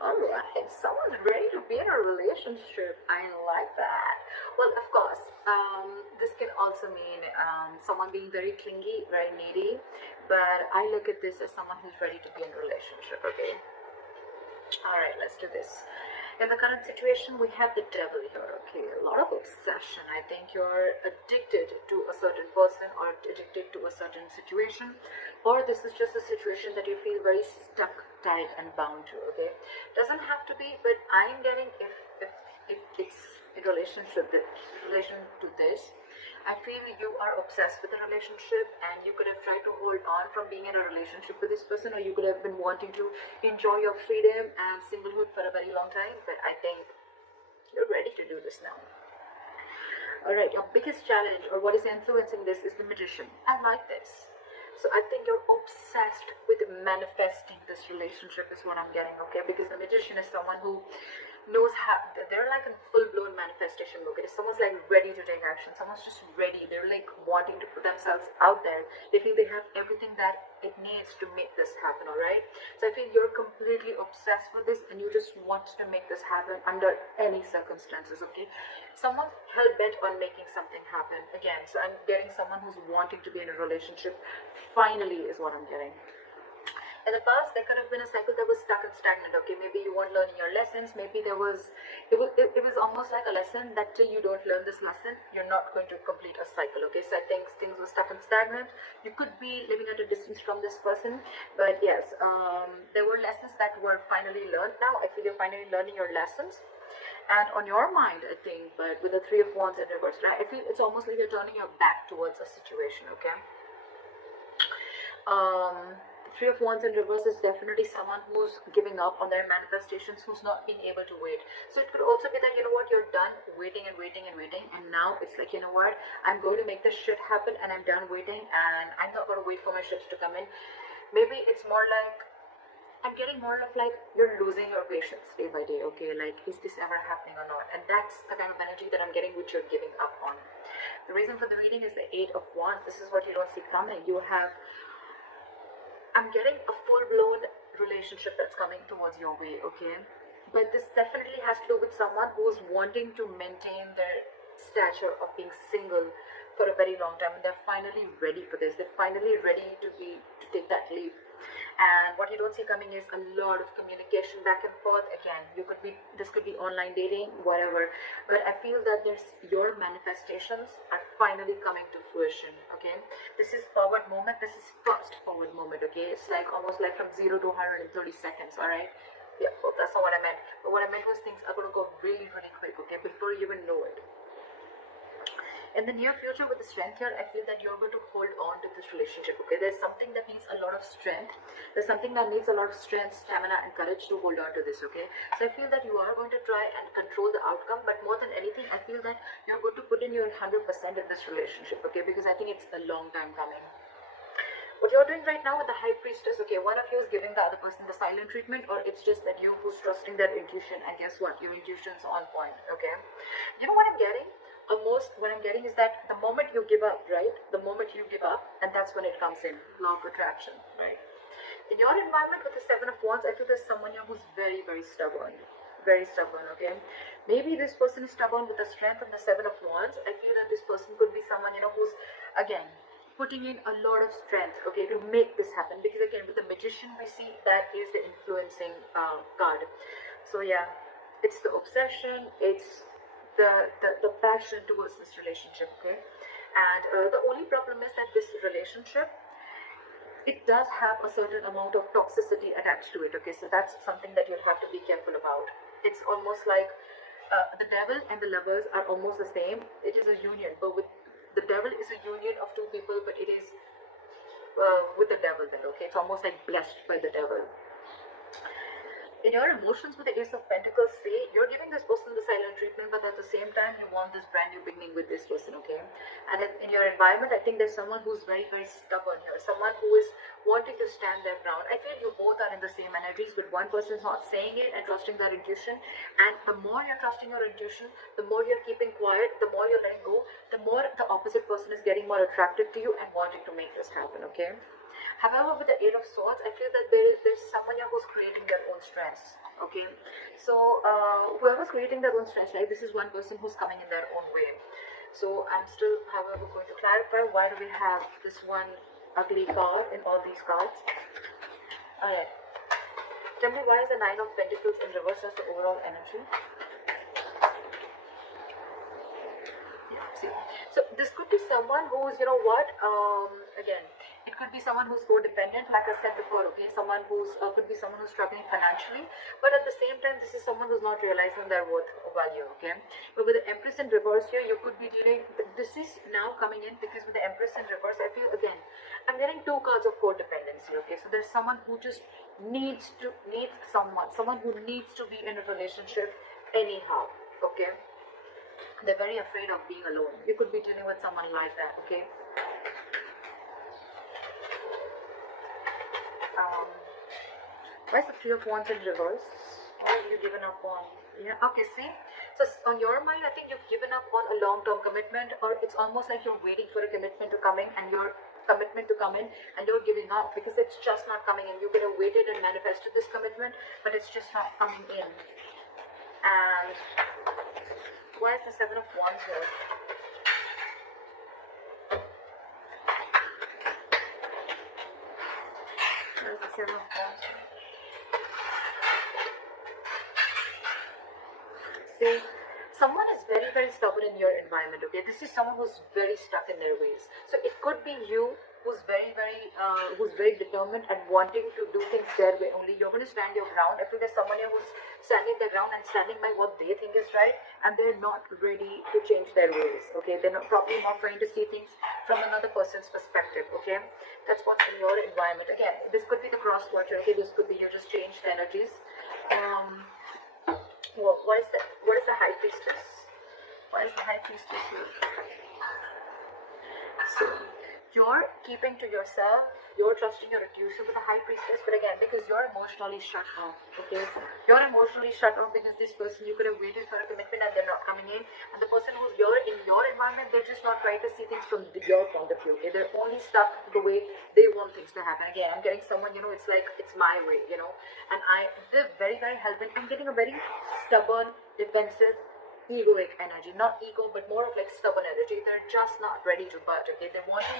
Alright, someone's ready to be in a relationship. I like that. Well, of course, this can also mean someone being very clingy, very needy, but I look at this as someone who's ready to be in a relationship, okay? Alright, let's do this. In the current situation, we have the devil here, okay? A lot of obsession. I think you're addicted to a certain person or addicted to a certain situation, or this is just a situation that you feel very stuck, tied, and bound to, okay? Doesn't have to be, but I'm getting if it's in relation to this, I feel you are obsessed with the relationship and you could have tried to hold on from being in a relationship with this person, or you could have been wanting to enjoy your freedom and singlehood for a very long time, but I think you're ready to do this now. Alright, your biggest challenge or what is influencing this is the magician. I like this. So I think you're obsessed with manifesting this relationship is what I'm getting, okay? Because the magician is someone who knows how, they're like in full-blown manifestation mode. Okay? Someone's like ready to take action. Someone's just ready. They're like wanting to put themselves out there. They feel they have everything that it needs to make this happen, all right? So I feel you're completely obsessed with this and you just want to make this happen under any circumstances, okay? Someone's hell-bent on making something happen again. So I'm getting someone who's wanting to be in a relationship finally is what I'm getting. In the past, there could have been a cycle that was stuck and stagnant, okay? Maybe you weren't learning your lessons. Maybe it was almost like a lesson that till you don't learn this lesson, you're not going to complete a cycle, okay? So I think things were stuck and stagnant. You could be living at a distance from this person, but yes, there were lessons that were finally learned now. I feel you're finally learning your lessons. And on your mind, I think, but with the Three of Wands in reverse, right? I feel it's almost like you're turning your back towards a situation, okay? Three of Wands in reverse is definitely someone who's giving up on their manifestations, who's not being able to wait. So it could also be that, you know what, you're done waiting and waiting and waiting, and now it's like, you know what, I'm going to make this shit happen and I'm done waiting and I'm not going to wait for my ships to come in. Maybe it's more like, I'm getting more of like you're losing your patience day by day, okay? Like, is this ever happening or not? And that's the kind of energy that I'm getting, which you're giving up on. The reason for the reading is the Eight of Wands. This is what you don't see coming. You have, I'm getting a full-blown relationship that's coming towards your way, okay? But this definitely has to do with someone who's wanting to maintain their stature of being single for a very long time, and they're finally ready for this. They're finally ready to take that leap. And what you don't see coming is a lot of communication back and forth. Again, this could be online dating, whatever, but I feel that your manifestations are finally coming to fruition, okay? This is forward moment. This is first forward moment, okay? It's like almost like from 0 to 130 seconds, all right? Yeah, well, that's not what I meant. But what I meant was things are going to go really, really quick, okay, before you even know it. In the near future with the strength here, I feel that you're going to hold on to this relationship, okay? There's something that needs a lot of strength. There's something that needs a lot of strength, stamina, and courage to hold on to this, okay? So I feel that you are going to try and control the outcome, but more than anything, I feel that you're going to put in your 100% in this relationship, okay? Because I think it's a long time coming. What you're doing right now with the High Priestess, okay, one of you is giving the other person the silent treatment, or it's just that you who's trusting their intuition, and guess what? Your intuition's on point, okay? You know what I'm getting? Almost what I'm getting is that the moment you give up, right? The moment you give up, and that's when it comes in, law of attraction, right? In your environment with the Seven of Wands, I feel there's someone here who's very, very stubborn. Very stubborn, okay? Maybe this person is stubborn with the strength of the Seven of Wands. I feel that this person could be someone, you know, who's, again, putting in a lot of strength, okay, to make this happen. Because again, with the Magician, we see that is the influencing card. So yeah, it's the obsession, it's the passion towards this relationship, okay? And the only problem is that this relationship, it does have a certain amount of toxicity attached to it, okay? So that's something that you'll have to be careful about. It's almost like the devil and the lovers are almost the same. It is a union, but with the devil is a union of two people, but it is with the devil then, okay? It's almost like blessed by the devil. In your emotions with the Ace of Pentacles, say you're giving this person the silent treatment, but at the same time you want this brand new beginning with this person, okay? And in your environment, I think there's someone who's very, very stubborn here, someone who is wanting to stand their ground. I feel you both are in the same energies, but one person is not saying it and trusting their intuition, and the more you're trusting your intuition, the more you're keeping quiet, the more you're letting go, the more the opposite person is getting more attracted to you and wanting to make this happen, okay? However, with the Eight of Swords, I feel that there's someone here who's creating their own stress. Okay, so whoever's creating their own stress, right? This is one person who's coming in their own way. So I'm still, however, going to clarify why do we have this one ugly card in all these cards. Alright, tell me why is the Nine of Pentacles in reverse as the overall energy? Yeah, see. So this could be someone who's, you know what, again, it could be someone who's codependent, like I said before, okay, someone who's, could be someone who's struggling financially, but at the same time, this is someone who's not realizing their worth or value, okay. But with the Empress in reverse here, you could be dealing, this is now coming in because with the Empress in reverse, I feel, again, I'm getting two cards of codependency, okay. So there's someone who just needs someone who needs to be in a relationship anyhow, okay. They're very afraid of being alone. You could be dealing with someone like that, okay. Why is the Three of Wands in reverse? What have you given up on? Yeah, okay, see? So on your mind, I think you've given up on a long-term commitment, or it's almost like you're waiting for a commitment to come in, and your commitment to come in, and you're giving up because it's just not coming in. You could have waited and manifested this commitment, but it's just not coming in. And why is the Seven of Wands here? Why is the Seven of Wands here? See, someone is very, very stubborn in your environment, okay? This is someone who's very stuck in their ways. So it could be you who's very determined and wanting to do things their way only. You're going to stand your ground. I feel there's someone here who's standing their ground and standing by what they think is right, and they're not ready to change their ways, okay? They're probably not trying to see things from another person's perspective, okay? That's what's in your environment. Again, this could be the cross watcher, okay? This could be you just changed energies. Well, what is the High Priestess? Why is the High Priestess here? So you're keeping to yourself, you're trusting your intuition with the High Priestess, but again, because you're emotionally shut off, okay? You're emotionally shut off because this person, you could have waited for a commitment and they're not coming in, and the person who's in your environment, they're just not trying to see things from your point of view, okay? They're only stuck the way they want things to happen. Again, I'm getting someone, you know, it's like, it's my way, you know, and they're very, very hell-bent. I'm getting a very stubborn, defensive, egoic energy, not ego, but more of like stubborn energy. They're just not ready to budge, okay? They want to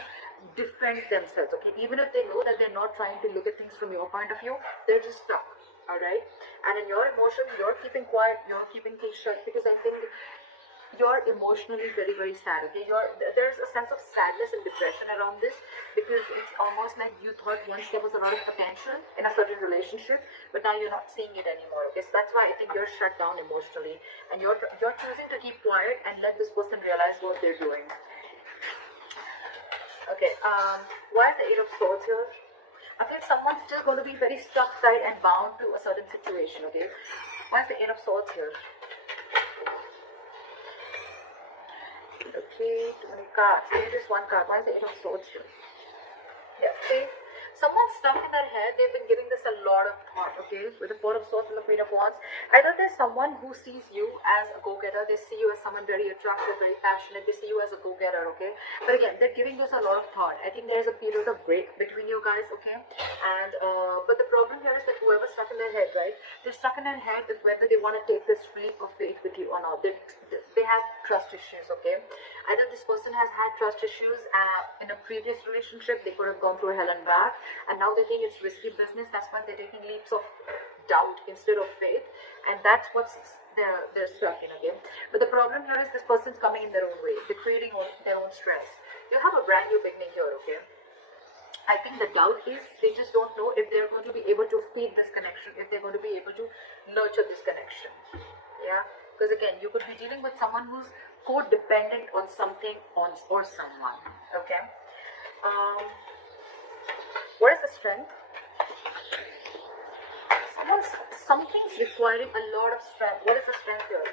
defend themselves, okay? Even if they know that they're not trying to look at things from your point of view, they're just stuck, all right? And in your emotion, you're keeping quiet, you're keeping things shut, because I think you're emotionally very, very sad, okay? There's a sense of sadness and depression around this, because it's almost like you thought once there was a lot of potential in a certain relationship, but now you're not seeing it anymore, okay? So that's why I think you're shut down emotionally, and you're choosing to keep quiet and let this person realize what they're doing. Okay, why is the Eight of Swords here? I think someone's still going to be very stuck, tight, and bound to a certain situation, okay? Why is the Eight of Swords here? Okay, too many cards. Maybe just one card. Why is the Eight of Swords here? Yeah, see? Someone's stuck in their head. They've been giving this a lot of thought, okay? With the Four of Swords and the Queen of Wands. Either there's someone who sees you as a go-getter. They see you as someone very attractive, very passionate. They see you as a go-getter, okay? But again, they're giving this a lot of thought. I think there's a period of break between you guys, okay? And, but the problem here is that whoever's stuck in their head, right? They're stuck in their head with whether they want to take this leap of faith with you or not. They have trust issues, okay? Either this person has had trust issues in a previous relationship. They could have gone through hell and back, and now they think it's risky business. That's why they're taking leaps of doubt instead of faith, and that's what's they're stuck in, okay? But the problem here is this person's coming in their own way. They're creating their own stress. You have a brand new beginning here, okay? I think the doubt is they just don't know if they're going to be able to feed this connection, if they're going to be able to nurture this connection, yeah? Because again, you could be dealing with someone who's codependent on something or someone, okay? What is the strength? Something's requiring a lot of strength. What is the strength here?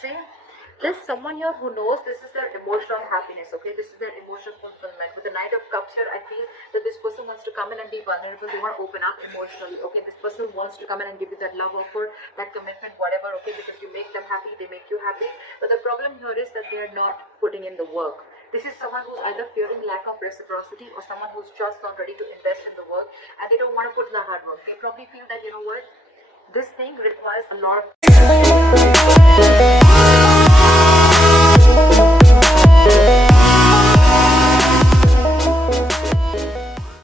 See? There's someone here who knows this is their emotional happiness, okay? This is their emotional fulfillment. With the Knight of Cups here, I feel that this person wants to come in and be vulnerable. They want to open up emotionally, okay? This person wants to come in and give you that love offer, that commitment, whatever, okay? Because you make them happy, they make you happy. But the problem here is that they're not putting in the work. This is someone who's either fearing lack of reciprocity or someone who's just not ready to invest in the work and they don't want to put in the hard work. They probably feel that, you know what, this thing requires a lot of